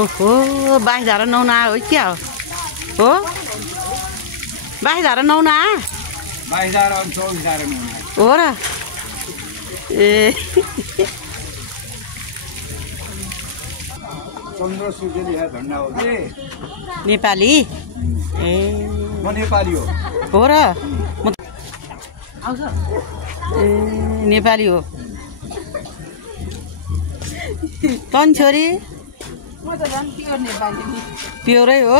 ओहो 22 धारा 9 ना हो क्या हो 22 धारा 9 ना 22 धारा 24 धारा 9 हो र ए चन्द्र सूर्यले यहाँ झन्डा हो के नेपाली ए म नेपाली हो र ए नेपाली हो तन छोरी म त झन् प्योर नेपाली नि प्योरै हो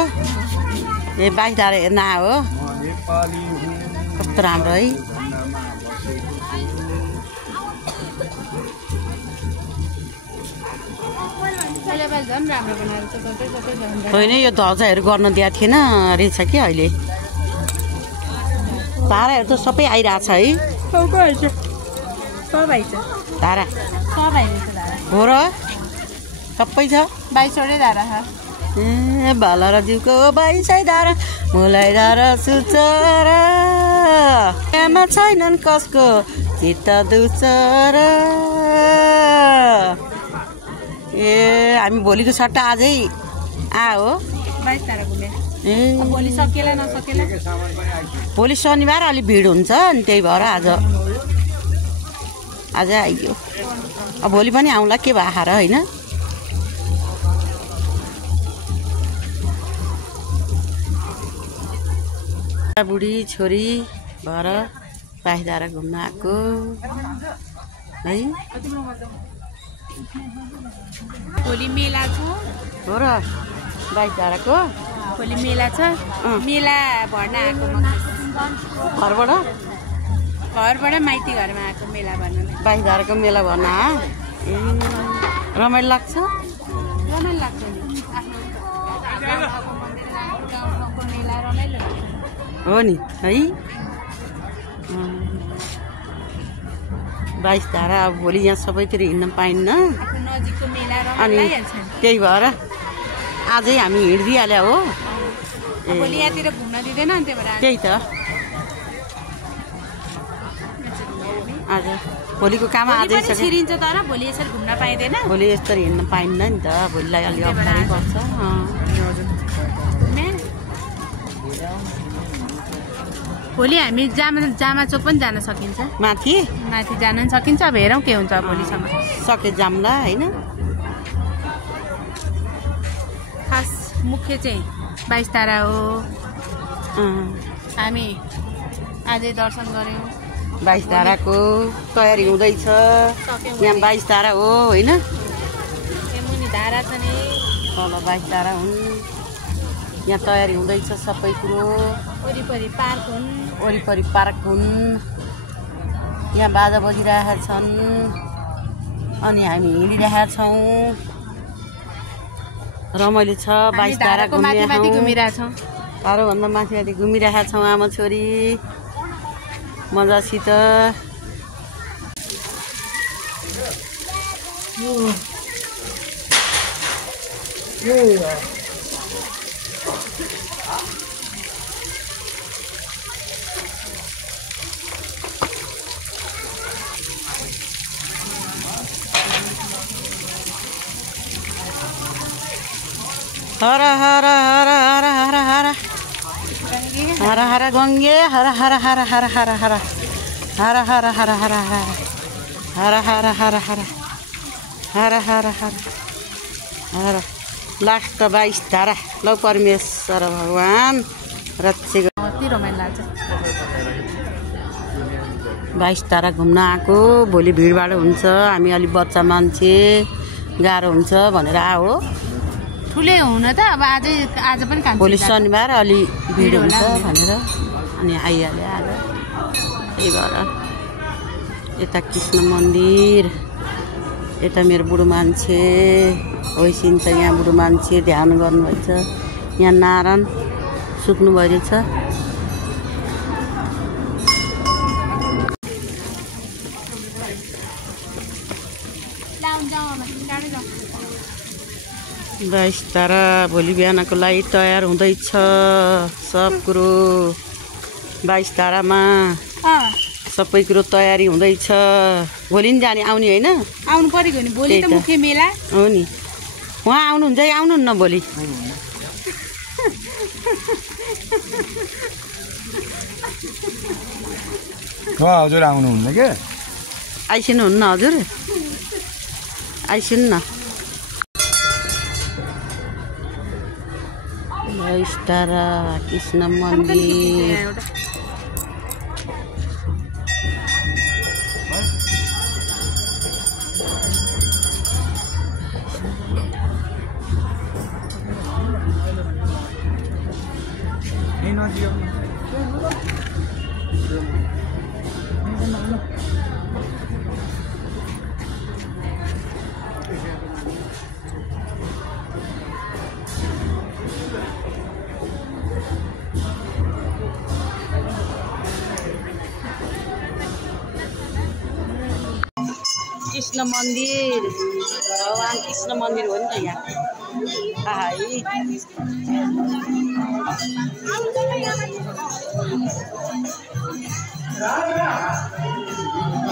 ए 22 धारा हेर्न आयो हो म नेपाली हुँ कस्तो राम्रो है झन् राम्रो बनाएको छ सबै झन् होइन यो ध्वजाहरू गर्न दिएको थिएन रहेछ कि अहिले धाराहरू त सबै आइरहेछ है सब आइछ धारा सब आइरहेछ धारा हो र सबै छ 22 वटै धारा छ ए भाला र जिउको 22 धारा मलाई धारा सुचर एमा छैनन् कसको चित्त दुचर ए हामी भोलिको सट्टा आजै हो 22 धारा घुमे ए भोलि सकेला नसकेला भोलि शनिबार अलि भिड हुन्छ अनि त्यही भएर आज आइयो अब भोलि पनि आउँला के भयो र होइन बुढी छोरी भएर 22 धारा घुम्न आएको है भोलि मेला छ हो र 22 धाराको भोलि मेला छ मेला भर्न आएको घरबाट माइती घरमा आएको मेला भर्नलाई 22 धाराको मेला भर्न ए रमाइलो लाग्छ रमाइलो लाग्छ नि गाउँको मेला रमाइलो लाग्छ हो नि है 22 धारा अब भोलि यहाँ सबैतिर हिँड्न पाइन्न आफ्नो नजिकको मेला अनि रमाइहाल्छ नि त्यही भएर आजै हामी हिँडिदिइहाल्यो हो भोलि यहाँतिर घुम्न दिँदैन नि त्यही भएर त्यही त आज भोलिको काम आजै छ छिरिन्छ तर भोलि यसरी घुम्न पाइँदैन भोलि यसरी हिँड्न पाइन्न नि त भोलिलाई अलि अप्ठ्यारै पर्छ भोलि हामी जामा चोक पनि जान सकिन्छ माथि जान पनि सकिन्छ अब हेरौँ के हुन्छ भोलिसम्म सके जाम्ला होइन खास मुख्य चाहिँ 22 धारा हो हामी आजै दर्शन गऱ्यौँ 22 धाराको तयारी हुँदैछ यहाँ 22 धारा हो होइन मुनि धारा छ नि तल 22 धारा हुन् यहाँ तयारी हुँदैछ सबै कुरो वरिपरि पार्क हुन् यहाँ बाजा बजिरहेका छन् अनि हामी हिँडिरहेका छौँ रमाइलो छ 22 धारा घुमिरहेछौँ धाराभन्दा माथि घुमिरहेका छौँ आमा छोरी मजासित हर हर हर हर हर हर हर हर गङ्गे हर हर हर हर हर हर हर हर हर हर हर हर हर हर हर हर हर हर लास्ट 22 धारा लौ परमेश्वर भगवान् रक्षे कति रमाइलो लाग्छ 22 धारा घुम्न आएको भोलि भिडभाड हुन्छ हामी अलि बच्चा मान्छे गाह्रो हुन्छ भनेर आयो ठुलै हुन त अब आज पनि काम भोलि शनिबार अलि भिड हुन्छ भनेर अनि आइहाल्यो आज त्यही भएर यता कृष्ण मन्दिर यता मेरो बुढो मान्छे होइसिन्छ यहाँ बुढो मान्छे ध्यान गर्नुभएछ यहाँ नारायण सुत्नु भइरहेछ 22 धारा भोलि बिहानको लागि तयार हुँदैछ सब कुरो 22 धारामा सबै कुरो तयारी हुँदैछ भोलि नि जाने आउने हैन आउनु पर्यो नि भोलि त मुख्य मेला हो नि उहाँ आउनुहुन्छ है आउनुहुन्न भोलि हजुर आउनुहुन्न के आइसिनुहुन्न हजुर आइसिनु न स्टारा कृष्ण मन्दिर कृष्ण मन्दिर भगवान कृष्ण मन्दिर हो नि त यहाँ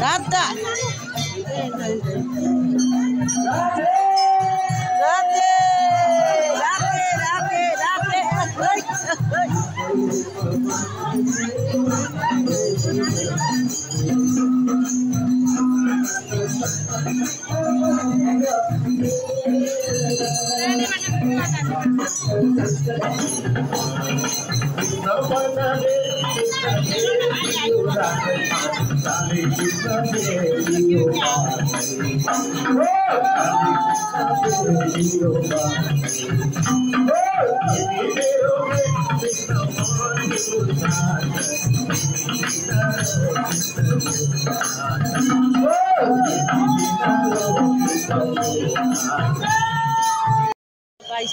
राधा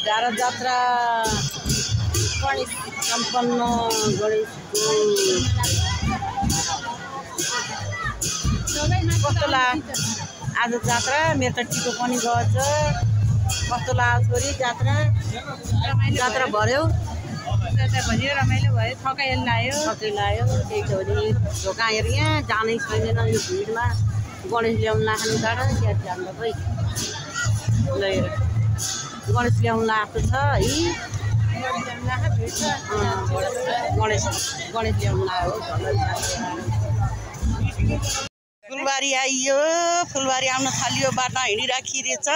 डाँडा जात्रा गणेश सम्पन्न गणेशको कस्तो लाग्यो आज जात्रा मेरो त टिको पनि गएछ कस्तो लाग्यो छोरी जात्रा जात्रा भर्यो रमाइलो भयो थकाइ लाग्यो त्यही त हो नि दोकानहरू यहाँ जानै छैन यो भिडमा गणेश ल्याउनु लाग्नु टाढा त्यहाँ जाँदा खै लिएर गणेश ल्याउनु लाग्छ है गणेश ल्याउनु लाग्यो फुलबारी आइयो फुलबारी आउन थालियो बाटो हिँडिराखिरहेछ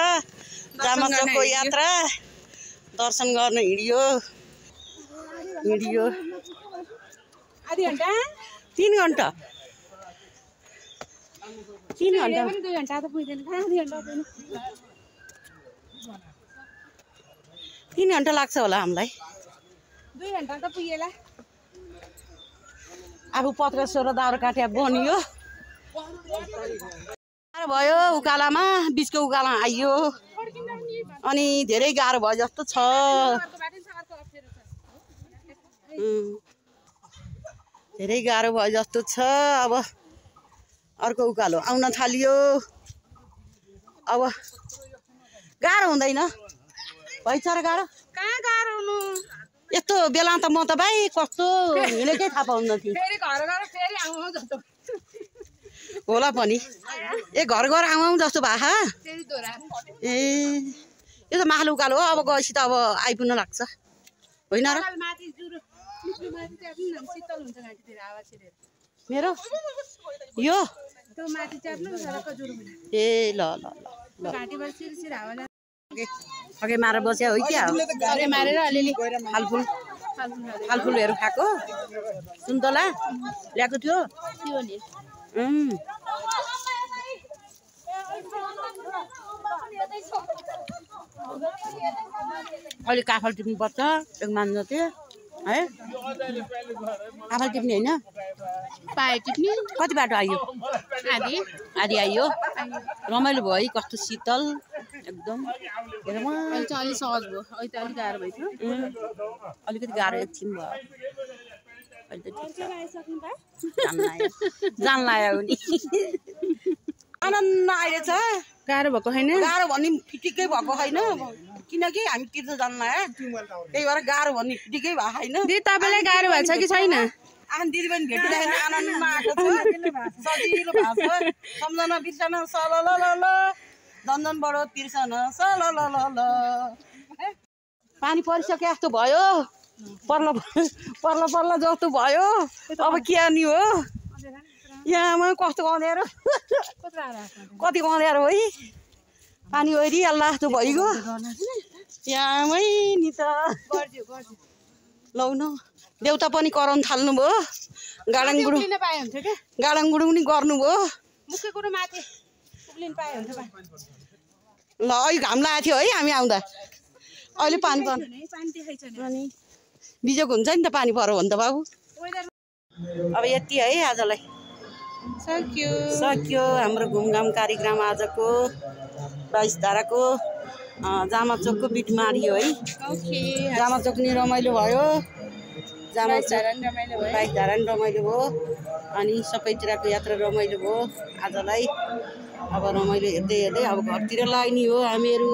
जामाचोकको यात्रा दर्शन गर्न हिँडियो आधी घन्टा 3 घन्टा 2 घन्टा त पुग्दैन आधी घन्टा 3 घन्टा लाग्छ होला हामीलाई 2 घन्टा त पुगेला आफू पत्र सोह्र दाउरा काट्या बनियो भयो उकालामा बिचको उकाला आइयो अनि धेरै गाह्रो भयो जस्तो छ धेरै गाह्रो भयो जस्तो छ अब अर्को उकालो आउन थालियो अब गाह्रो हुँदैन भइछ र गाह्रो कहाँ गाह्रो हुनु यस्तो बेला त म त भाइ कस्तो हिँडेकै थाहा पाउन थिएँ फेरि घर गएर फेरि आउँ जस्तो होला पनि ए घर घर आउँ जस्तो भए फेरि दोहोऱ्याएर ए यो त माथिल्लो उकालो हो अब गएपछि त अब आइपुग्न लाग्छ होइन र माथि जुरो माथि चाहिँ शीतल हुन्छ घाँटीतिर हावा छिरेर मेरो यो त्यो माथि च्याप्नु सरक जुरो ए ल ल ल घाँटीबाट सिरसिर हावा अघि मारेर बस्यो हो क्या अघि मारेर अलिअलि फलफुलहरू खाएको सुन्तला ल्याएको थियो नि अहिले काफल टिप्नुपर्छ एक मान्नु थियो है काफल टिप्ने होइन पाए टिप्ने कति बाटो आइयो आधी आइयो रमाइलो भयो है कस्तो शीतल एकदम अहिले चाहिँ अलिक सहज भयो अहिले त अलिक गाह्रो भइसक्यो अलिकति गाह्रो एकछिन भयो अहिले त जान लाग्यो नि आनन्द आइरहेछ गाह्रो भएको छैन गाह्रो भन्ने फिटिकै भएको छैन किनकि हामी तीर्थ जान लाग्यो त्यही भएर गाह्रो भन्ने फिटिकै भएको छैन दिदी तपाईँलाई गाह्रो भएको छ कि छैन आफ्नो दिदीबहिनी भेटिँदाखेरि आनन्दमा आएको छ सजिलो भएको छ सम्झना बिर्सना सल ल झन्झन बडो तिर्सन सल ल ल ल पानी परिसके जस्तो भयो पर्ला पर्ला पर्ला जस्तो भयो अब के अनि हो यहाँमा कस्तो अँध्यारो कति अँध्यारो है पानी ओरिहाल्ला जस्तो भइगयो यहाँमै नि त लौ न देउता पनि कराउनु थाल्नुभयो गाडाङ गुडुङ नि गर्नुभयो ल अहिले घाम लागेको थियो है हामी आउँदा अहिले पानी पर्नु अनि बिजोक हुन्छ नि त पानी पऱ्यो भने त बाबु अब यति है आजलाई सक्यो हाम्रो घुमघाम कार्यक्रम आजको 22 धाराको जामाचोकको बिटमारी हो है जामाचोक नि रमाइलो भयो जामाचोक 22 धारा नि रमाइलो भयो अनि सबैतिरको यात्रा रमाइलो भयो आजलाई अब रमाइलो हेर्दै हेर्दै अब घरतिर लाग्ने हो हामीहरू